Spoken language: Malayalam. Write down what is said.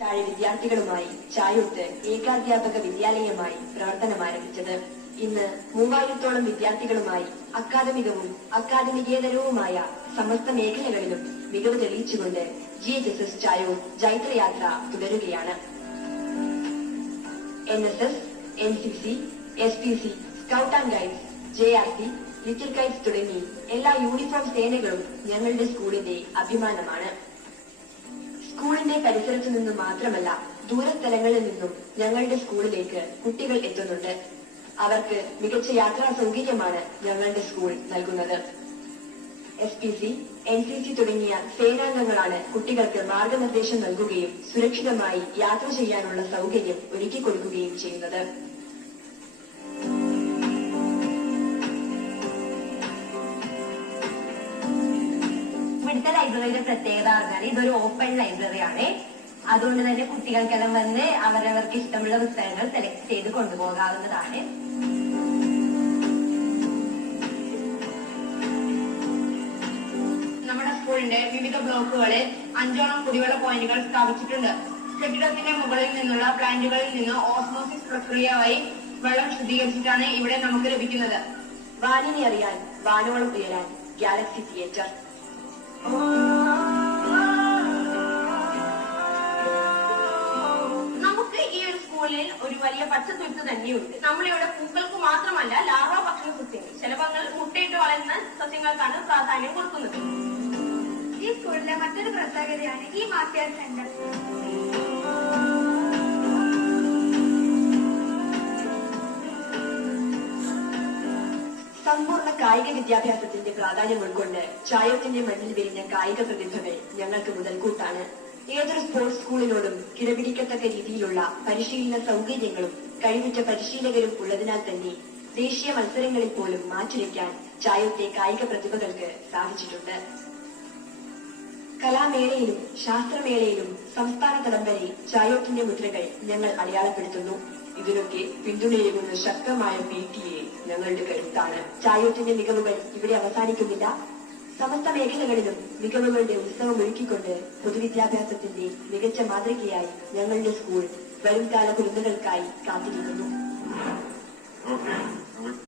താഴെ വിദ്യാർത്ഥികളുമായി ചായൂട്ട് ഏകാധ്യാപക വിദ്യാലയമായി പ്രവർത്തനം ആരംഭിച്ചത്. ഇന്ന് 3000-ഓളം വിദ്യാർത്ഥികളുമായി അക്കാദമികവും അക്കാദമികേതരവുമായ സമസ്ത മേഖലകളിലും മികവ് തെളിയിച്ചുകൊണ്ട് GHSS ചായൂർ ജൈത്രയാത്ര തുടരുകയാണ്. NSS, NCC, SPC, scout and guides, JRC, little Kites തുടങ്ങി എല്ലാ യൂണിഫോം സേനകളും ഞങ്ങളുടെ സ്കൂളിന്റെ അഭിമാനമാണ്. സ്കൂളിന്റെ പരിസരത്തു നിന്നും മാത്രമല്ല, ദൂരസ്ഥലങ്ങളിൽ നിന്നും ഞങ്ങളുടെ സ്കൂളിലേക്ക് കുട്ടികൾ എത്തുന്നുണ്ട്. അവർക്ക് മികച്ച യാത്രാ സൗകര്യമാണ് ഞങ്ങളുടെ സ്കൂൾ നൽകുന്നത്. SPC, NCC തുടങ്ങിയ സേനാംഗങ്ങളാണ് കുട്ടികൾക്ക് മാർഗനിർദ്ദേശം നൽകുകയും സുരക്ഷിതമായി യാത്ര ചെയ്യാനുള്ള സൗകര്യം ഒരുക്കിക്കൊടുക്കുകയും ചെയ്യുന്നത്. ഇവിടുത്തെ ലൈബ്രറിയുടെ പ്രത്യേകത പറഞ്ഞാൽ ഇതൊരു ഓപ്പൺ ലൈബ്രറിയാണ്. അതുകൊണ്ട് തന്നെ കുട്ടികൾക്കെല്ലാം വന്ന് അവരവർക്ക് ഇഷ്ടമുള്ള പുസ്തകങ്ങൾ സെലക്ട് ചെയ്ത് കൊണ്ടുപോകാവുന്നതാണ്. നമ്മുടെ സ്കൂളിന്റെ വിവിധ ബ്ലോക്കുകളിൽ 5ഓളം കുടിവെള്ള പോയിന്റുകൾ സ്ഥാപിച്ചിട്ടുണ്ട്. കെട്ടിടത്തിന്റെ മുകളിൽ നിന്നുള്ള പ്ലാന്റുകളിൽ നിന്ന് ഓസ്മോസിസ് പ്രക്രിയ വഴി വെള്ളം ശുദ്ധീകരിച്ചിട്ടാണ് ഇവിടെ നമുക്ക് ലഭിക്കുന്നത്. വാനിനെ അറിയാൻ വാനോളം ഉയരാൻ ഗാലക്സി തിയേറ്റർ. നമുക്ക് ഈ ഒരു സ്കൂളിൽ ഒരു വലിയ പച്ചത്തുരുത്ത് തന്നെയുണ്ട്. നമ്മളിവിടെ പൂക്കൾക്ക് മാത്രമല്ല ലാർവ ഭക്ഷണ സസ്യങ്ങൾ, ശലഭങ്ങൾ മുട്ടയിട്ട് വളരുന്ന സസ്യങ്ങൾക്കാണ് പ്രാധാന്യം കൊടുക്കുന്നത്. ഈ സ്കൂളിലെ മറ്റൊരു പ്രത്യേകതയാണ് ഈ മാർട്ടിയർ സെന്റർ. സമ്പൂർണ്ണ കായിക വിദ്യാഭ്യാസത്തിന്റെ പ്രാധാന്യം ഉൾക്കൊണ്ട് ചായൂരിന്റെ മണ്ണിൽ വിരിഞ്ഞ കായിക പ്രതിഭകൾ ഞങ്ങൾക്ക് മുതൽക്കൂട്ടാണ്. ഏതൊരു സ്പോർട്സ് സ്കൂളിനോടും കിടപിടിക്കത്തക്ക രീതിയിലുള്ള പരിശീലന സൗകര്യങ്ങളും കഴിവുറ്റ പരിശീലകരും ഉള്ളതിനാൽ തന്നെ ദേശീയ മത്സരങ്ങളിൽ പോലും മാറ്റുരയ്ക്കാൻ ചായൂരിലെ കായിക പ്രതിഭകൾക്ക് സാധിച്ചിട്ടുണ്ട്. കലാമേളയിലും ശാസ്ത്രമേളയിലും സംസ്ഥാന തലം വരെ ചായൂരിന്റെ മുദ്രകൾ ഞങ്ങൾ അടയാളപ്പെടുത്തുന്നു. ഇതിനൊക്കെ പിന്തുണയേകുന്ന ശക്തമായ PTA ഞങ്ങളുടെ കരുത്താണ്. ചായൂരിന്റെ മികവുകൾ ഇവിടെ അവസാനിക്കുന്നില്ല. സമസ്ത മേഖലകളിലും മികവുകളുടെ ഉത്സവം ഒരുക്കിക്കൊണ്ട് പൊതുവിദ്യാഭ്യാസത്തിന്റെ മികച്ച മാതൃകയായി ഞങ്ങളുടെ സ്കൂൾ വരുംകാല കുരുന്നുകൾക്കായി കാത്തിരിക്കുന്നു.